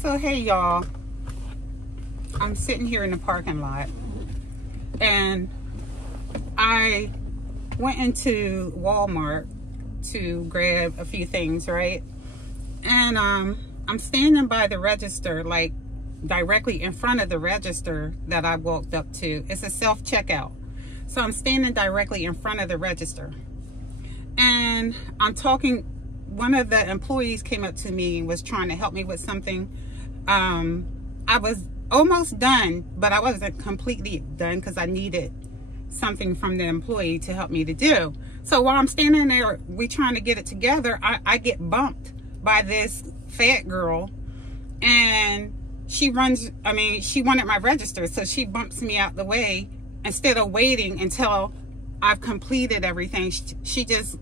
So hey y'all, I'm sitting here in the parking lot and I went into Walmart to grab a few things, right? And I'm standing by the register, like directly in front of the register that I walked up to. It's a self-checkout. So I'm standing directly in front of the register and I'm talking. One of the employees came up to me and was trying to help me with something. I was almost done, but I wasn't completely done because I needed something from the employee to help me to do. So while I'm standing there, we trying to get it together, I get bumped by this fat girl, and she wanted my register, so she bumps me out the way. Instead of waiting until I've completed everything, she just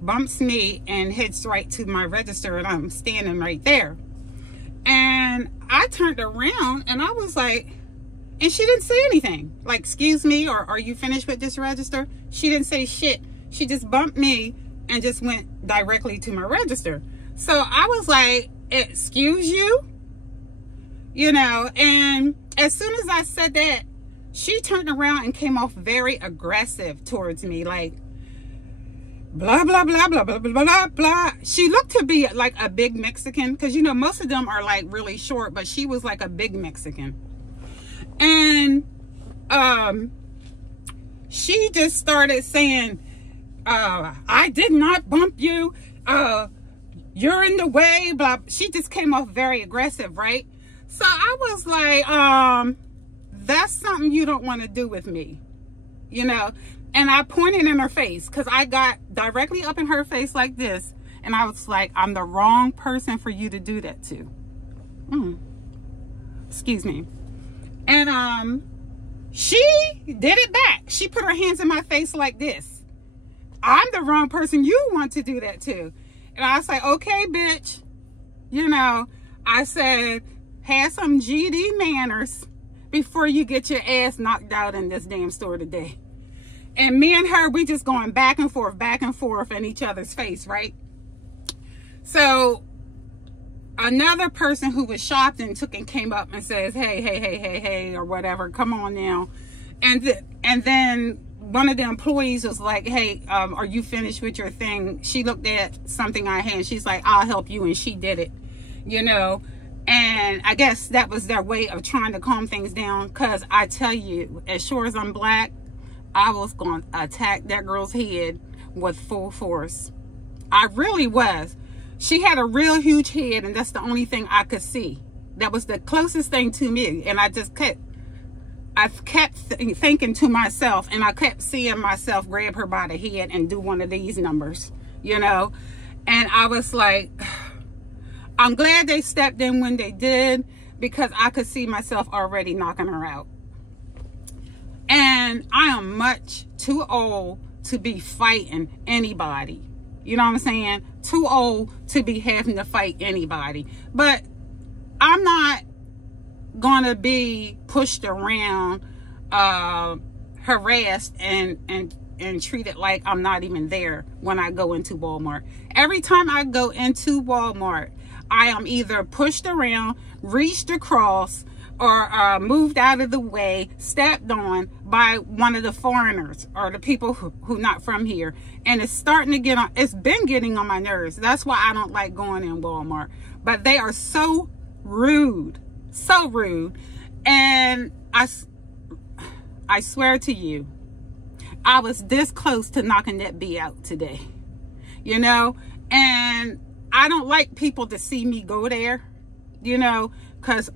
bumps me and heads right to my register, and I'm standing right there. And I turned around and I was like, and she didn't say anything. Like, excuse me, or are you finished with this register? She didn't say shit. She just bumped me and just went directly to my register. So I was like, excuse you? You know, and as soon as I said that, she turned around and came off very aggressive towards me, like, blah, blah, blah, blah, blah, blah, blah, blah. She looked to be like a big Mexican, because, you know, most of them are like really short, but she was like a big Mexican. And she just started saying, I did not bump you. You're in the way, blah. She just came off very aggressive, right? So I was like, that's something you don't want to do with me, you know? And I pointed in her face, because I got directly up in her face like this. And I was like, I'm the wrong person for you to do that to. Excuse me. And she did it back. She put her hands in my face like this. I'm the wrong person you want to do that to. And I was like, okay, bitch. You know, I said, have some GD manners before you get your ass knocked out in this damn store today. And me and her, we just going back and forth in each other's face, right? So another person who was shopped and came up and says, hey, or whatever, come on now. And then one of the employees was like, hey, are you finished with your thing? She looked at something I had and she's like, I'll help you. And she did it, you know. And I guess that was their way of trying to calm things down. Because I tell you, as sure as I'm black, I was going to attack that girl's head with full force. I really was. She had a real huge head, and that's the only thing I could see. That was the closest thing to me. And I kept thinking to myself, and I kept seeing myself grab her by the head and do one of these numbers, you know. And I was like, I'm glad they stepped in when they did, because I could see myself already knocking her out. And I am much too old to be fighting anybody. You know what I'm saying? Too old to be having to fight anybody. But I'm not going to be pushed around, harassed, and treated like I'm not even there when I go into Walmart. Every time I go into Walmart, I am either pushed around, reached across, or moved out of the way, stepped on by one of the foreigners or the people who not from here. And it's starting to get on, it's been getting on my nerves. That's why I don't like going in Walmart. But they are so rude, so rude. And I swear to you, I was this close to knocking that bee out today, you know? And I don't like people to see me go there, you know, because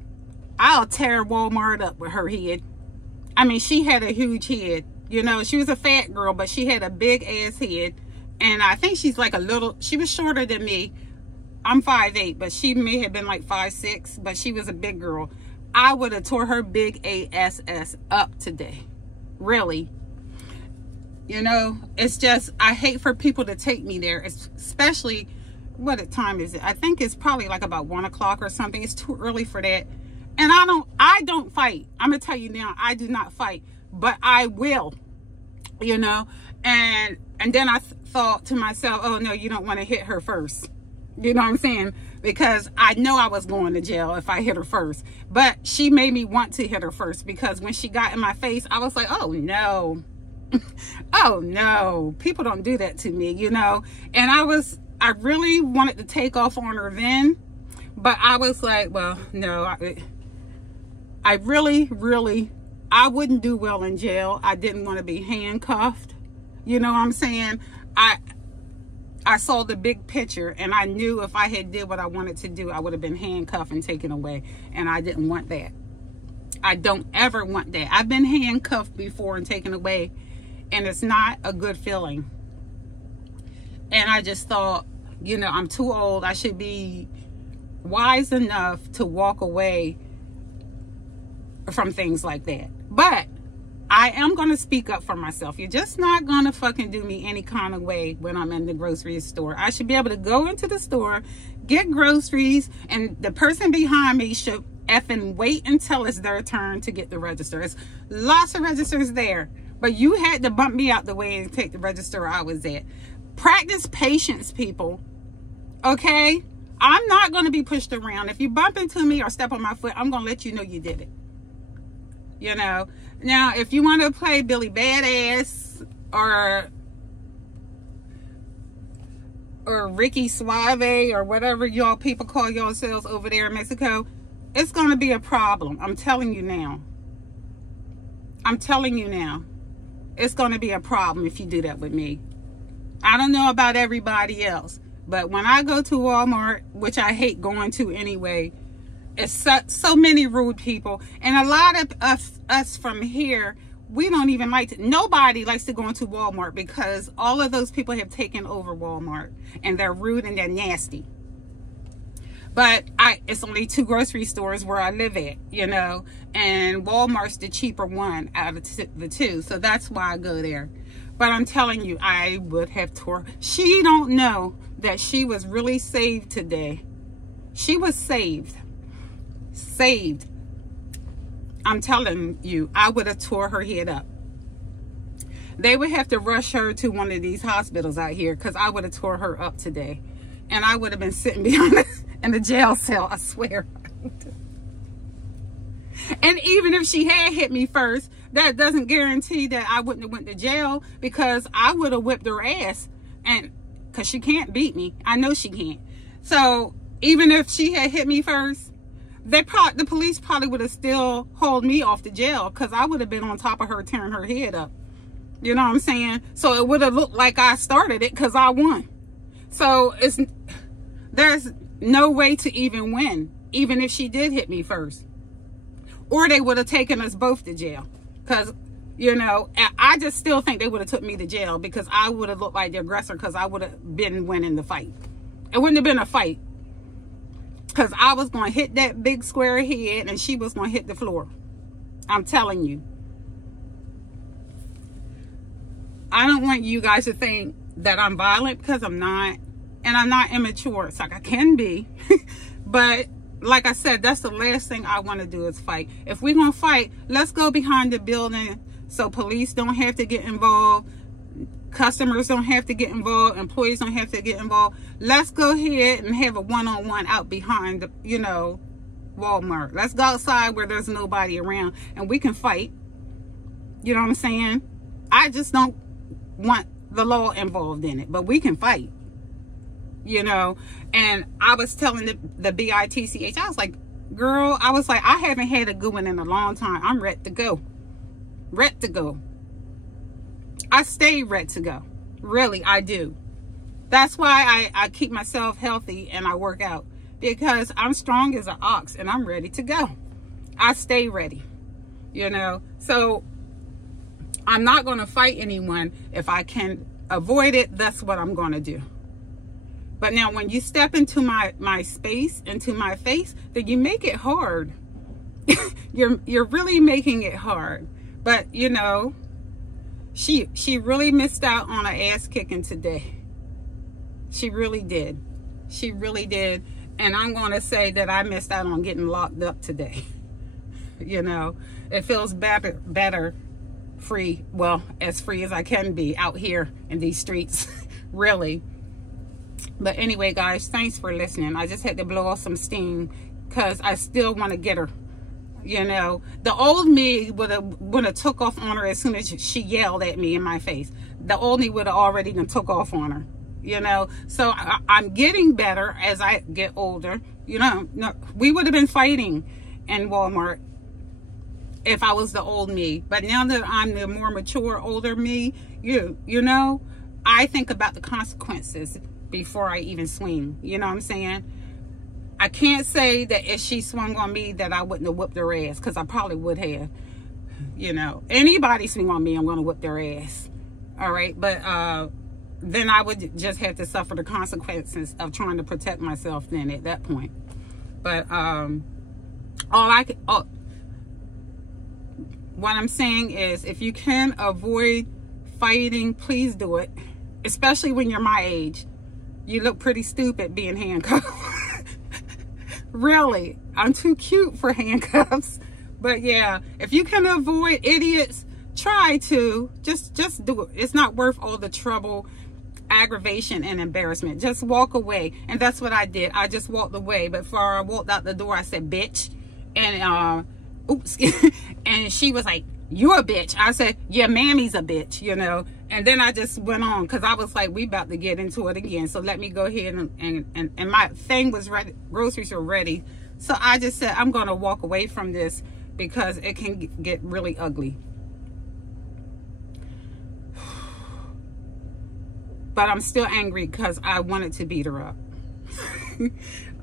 I'll tear Walmart up with her head. I mean, she had a huge head. You know, she was a fat girl, but she had a big ass head. And I think she's like she was shorter than me. I'm 5'8", but she may have been like 5'6", but she was a big girl. I would have tore her big ass up today. Really. You know, it's just, I hate for people to take me there, especially, what time is it? I think it's probably like about 1 o'clock or something. It's too early for that. And I don't fight. I'm going to tell you now, I do not fight, but I will, you know. And then I thought to myself, oh no, you don't want to hit her first. You know what I'm saying? because I know I was going to jail if I hit her first. But she made me want to hit her first, because when she got in my face, I was like, oh no. Oh no, people don't do that to me, you know. And I really wanted to take off on her then, but I was like, well, no, I really, I wouldn't do well in jail. I didn't want to be handcuffed. You know what I'm saying? I saw the big picture, and I knew if I had did what I wanted to do, I would have been handcuffed and taken away. And I didn't want that. I don't ever want that. I've been handcuffed before and taken away, and it's not a good feeling. And I just thought, you know, I'm too old. I should be wise enough to walk away from things like that. But I am going to speak up for myself. You're just not going to fucking do me any kind of way when I'm in the grocery store. I should be able to go into the store, get groceries, and the person behind me should effing wait until it's their turn to get the register. There's lots of registers there, but you had to bump me out the way and take the register I was at. Practice patience, people. Okay? I'm not going to be pushed around. If you bump into me or step on my foot, I'm going to let you know you did it. You know? Now, if you want to play Billy Badass or Ricky Suave or whatever y'all people call yourselves over there in Mexico, it's going to be a problem. I'm telling you now. I'm telling you now. It's going to be a problem if you do that with me. I don't know about everybody else, but when I go to Walmart, which I hate going to anyway, it's so many rude people. And a lot of us from here, we don't even like to, nobody likes to go into Walmart, because all of those people have taken over Walmart, and they're rude and they're nasty. But it's only 2 grocery stores where I live at, you know, and Walmart's the cheaper one out of the 2. So that's why I go there. But I'm telling you, I would have tore. She don't know that she was really saved today. She was saved. Saved. I'm telling you, I would have tore her head up. They would have to rush her to one of these hospitals out here, because I would have tore her up today. And I would have been sitting behind in the jail cell, I swear. And even if she had hit me first, that doesn't guarantee that I wouldn't have went to jail, because I would have whipped her ass. And because she can't beat me. I know she can't. So even if she had hit me first, the police probably would have still hauled me off to jail, because I would have been on top of her tearing her head up. You know what I'm saying? So it would have looked like I started it, because I won. So there's no way to even win, even if she did hit me first. Or they would have taken us both to jail. Because, you know, I just still think they would have took me to jail, because I would have looked like the aggressor, because I would have been winning the fight. It wouldn't have been a fight, because I was going to hit that big square head and she was going to hit the floor. I'm telling you. I don't want you guys to think that I'm violent, because I'm not. And I'm not immature. It's like I can be. But like I said, that's the last thing I want to do is fight. If we're going to fight, let's go behind the building so police don't have to get involved. Customers don't have to get involved. Employees don't have to get involved. Let's go ahead and have a one-on-one out behind the, you know, Walmart. Let's go outside where there's nobody around and we can fight. You know what I'm saying? I just don't want the law involved in it, but we can fight. You know, and I was telling the BITCH, I was like, girl, I was like, I haven't had a good one in a long time. I'm ready to go. Ready to go. I stay ready to go. Really, I do. That's why I keep myself healthy and I work out, because I'm strong as an ox and I'm ready to go. I stay ready, you know. So I'm not going to fight anyone. If I can avoid it, that's what I'm going to do. But now when you step into my space, into my face, then you make it hard. You're really making it hard. But, you know, she really missed out on an ass kicking today. She really did. She really did. And I'm going to say that I missed out on getting locked up today. You know, it feels better free. Well, as free as I can be out here in these streets. Really. But anyway, guys, thanks for listening. I just had to blow off some steam because I still want to get her. You know, the old me would have took off on her as soon as she yelled at me in my face. The old me would have already done took off on her. You know, so I'm getting better as I get older. You know, no, we would have been fighting in Walmart if I was the old me. But now that I'm the more mature, older me, you know, I think about the consequences before I even swing. You know what I'm saying? I can't say that if she swung on me that I wouldn't have whipped her ass, because I probably would have. You know, anybody swing on me, I'm going to whip their ass. All right, but then I would just have to suffer the consequences of trying to protect myself then at that point. But what I'm saying is, if you can avoid fighting, please do it. Especially when you're my age. You look pretty stupid being handcuffed. Really, I'm too cute for handcuffs. But yeah, if you can avoid idiots, try to. Just do it. It's not worth all the trouble, aggravation, and embarrassment. Just walk away. And that's what I did. I just walked away. But before I walked out the door, I said, bitch. And, oops. And she was like, you're a bitch. I said, yeah, mammy's a bitch, you know. And then I just went on because I was like, we about to get into it again. So let me go ahead and my thing was ready. Groceries were ready. So I just said, I'm going to walk away from this because it can get really ugly. But I'm still angry because I wanted to beat her up.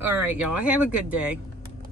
All right, y'all. Have a good day.